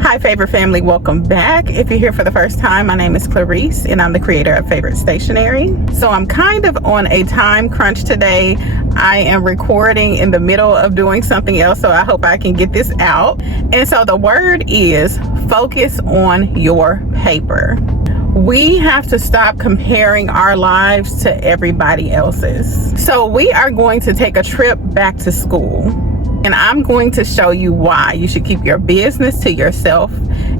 Hi, Favorite family. Welcome back. If you're here for the first time, my name is Clarice, and I'm the creator of Favorite Stationery. So I'm kind of on a time crunch today. I am recording in the middle of doing something else, so I hope I can get this out. And so the word is focus on your paper. We have to stop comparing our lives to everybody else's. So we are going to take a trip back to school. And I'm going to show you why you should keep your business to yourself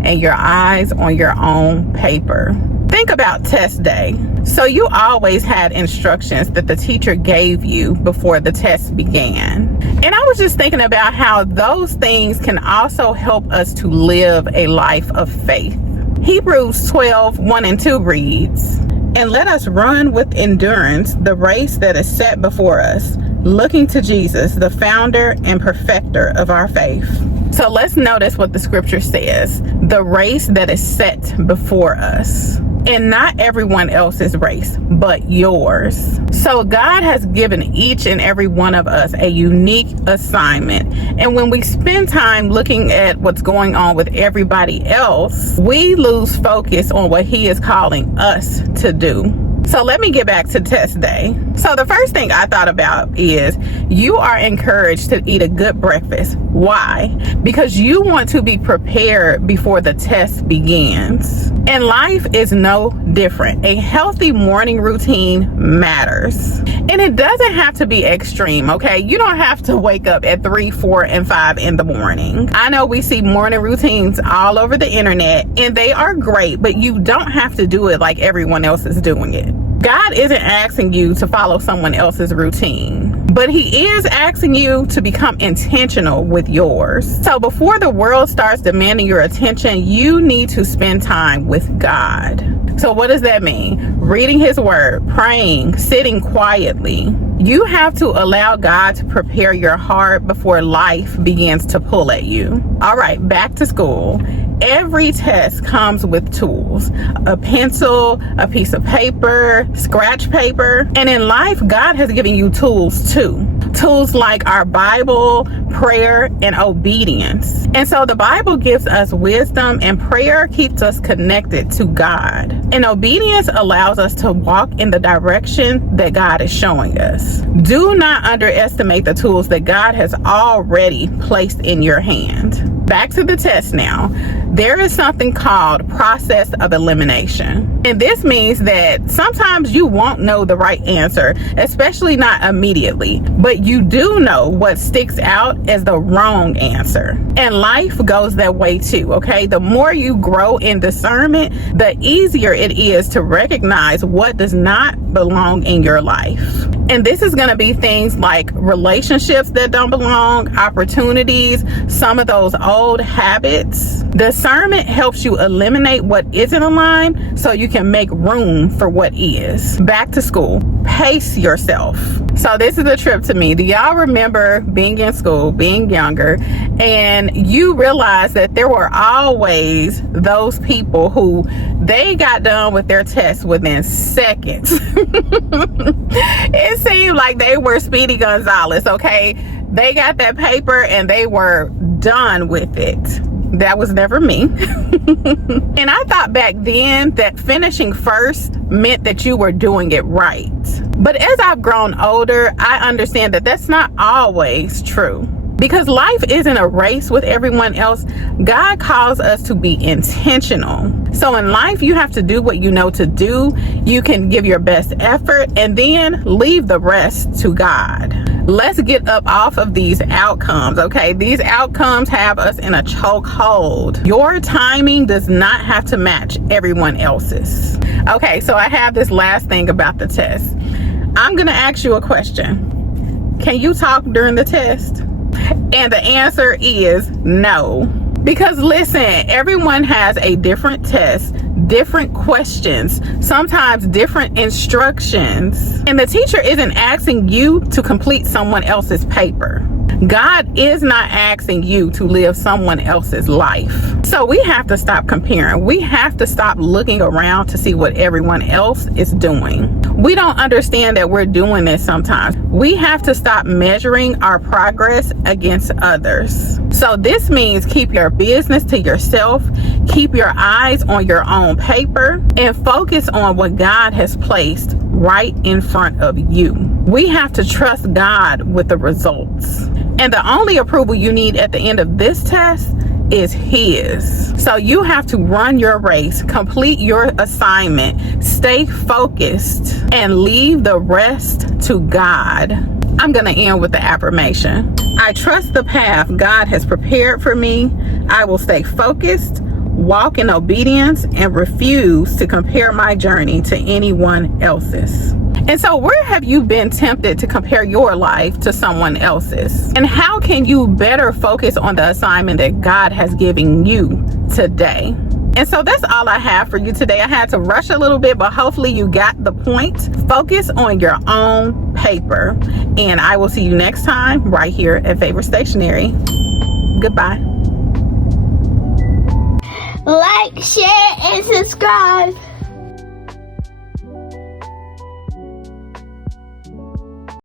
and your eyes on your own paper. Think about test day. So you always had instructions that the teacher gave you before the test began. And I was just thinking about how those things can also help us to live a life of faith. Hebrews 12:1-2 reads, "And let us run with endurance the race that is set before us, looking to Jesus, the founder and perfecter of our faith." So let's notice what the scripture says. The race that is set before us. And not everyone else's race, but yours. So God has given each and every one of us a unique assignment. And when we spend time looking at what's going on with everybody else, we lose focus on what He is calling us to do. So let me get back to test day. So the first thing I thought about is you are encouraged to eat a good breakfast. Why? Because you want to be prepared before the test begins. And life is no different. A healthy morning routine matters. And it doesn't have to be extreme, okay? You don't have to wake up at 3, 4, and 5 in the morning. I know we see morning routines all over the internet, and they are great, but you don't have to do it like everyone else is doing it. God isn't asking you to follow someone else's routine, but He is asking you to become intentional with yours. So before the world starts demanding your attention, you need to spend time with God. So what does that mean? Reading His word, praying, sitting quietly. You have to allow God to prepare your heart before life begins to pull at you. All right, back to school. Every test comes with tools, a pencil, a piece of paper, scratch paper. And in life, God has given you tools too. Tools like our Bible, prayer, and obedience. And so the Bible gives us wisdom, and prayer keeps us connected to God. And obedience allows us to walk in the direction that God is showing us. Do not underestimate the tools that God has already placed in your hand. Back to the test now. There is something called process of elimination. And this means that sometimes you won't know the right answer, especially not immediately, but you do know what sticks out as the wrong answer. And life goes that way too, okay? The more you grow in discernment, the easier it is to recognize what does not belong in your life. And this is going to be things like relationships that don't belong, opportunities, some of those old habits. Discernment helps you eliminate what isn't aligned so you can make room for what is. Back to school. Pace yourself. So this is a trip to me. Do y'all remember being in school, being younger, and you realize that there were always those people who they got done with their tests within seconds. It seemed like they were Speedy Gonzalez, okay? They got that paper and they were done with it. That was never me. And I thought back then that finishing first meant that you were doing it right. But as I've grown older, I understand that that's not always true. Because life isn't a race with everyone else. God calls us to be intentional. So in life, you have to do what you know to do. You can give your best effort and then leave the rest to God. Let's get up off of these outcomes, okay? These outcomes have us in a chokehold. Your timing does not have to match everyone else's. Okay, so I have this last thing about the test. I'm gonna ask you a question. Can you talk during the test? And the answer is no. Because listen, everyone has a different test, different questions, sometimes different instructions. And the teacher isn't asking you to complete someone else's paper. God is not asking you to live someone else's life. So we have to stop comparing. We have to stop looking around to see what everyone else is doing. We don't understand that we're doing this sometimes. We have to stop measuring our progress against others. So this means keep your business to yourself, keep your eyes on your own paper, and focus on what God has placed right in front of you. We have to trust God with the results. And the only approval you need at the end of this test is His. So you have to run your race, complete your assignment, stay focused, and leave the rest to God. I'm going to end with the affirmation. I trust the path God has prepared for me. I will stay focused, walk in obedience, and refuse to compare my journey to anyone else's. And so where have you been tempted to compare your life to someone else's? And how can you better focus on the assignment that God has given you today? And so that's all I have for you today. I had to rush a little bit, but hopefully you got the point. Focus on your own paper. And I will see you next time right here at Favorite Stationery. Goodbye. Like, share, and subscribe.